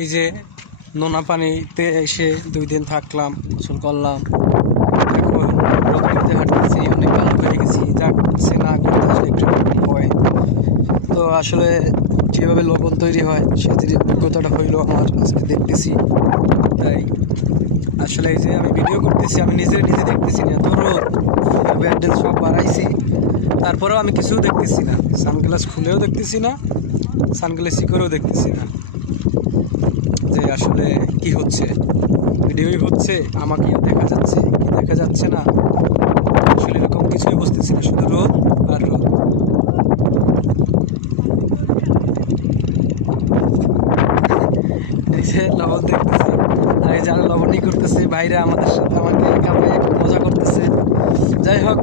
এই যে নোনা পানিতে এসে 2 দিন থাকলাম, গোসল করলাম। এখন প্রকৃতিতে হাঁটতেছি, অনেক ভালো হয়ে গেছি। যা করতেছি না করতে আসলে একটু হয়। তো আসলে কীভাবে লবণ তৈরি হয় সেই অভিজ্ঞতাটা হইলো আমার, আজকে দেখতেছি। তাই আসলে এই যে আমি ভিডিও করতেছি, আমি নিজে দেখতেছি না। তো রোদ, ব্যান্ডেল সব বাড়াইছি, তারপরেও আমি কিছুও দেখতেছি না। সানগ্লাস খুলেও দেখতেছি না, সানগ্লাস করেও দেখতেছি না যে আসলে কি হচ্ছে। ভিডিওই হচ্ছে, আমাকেও দেখা যাচ্ছে কি দেখা যাচ্ছে না, আসলে এরকম কিছুই বুঝতেছি না, শুধু রোদ আর রোদ। এই যে লবণ দেখতেছে, আর এই যে আরো লবণই করতেছে, বাইরে আমাদের সাথে আমাকে একা পেয়ে মজা করতেছে। যাই হোক,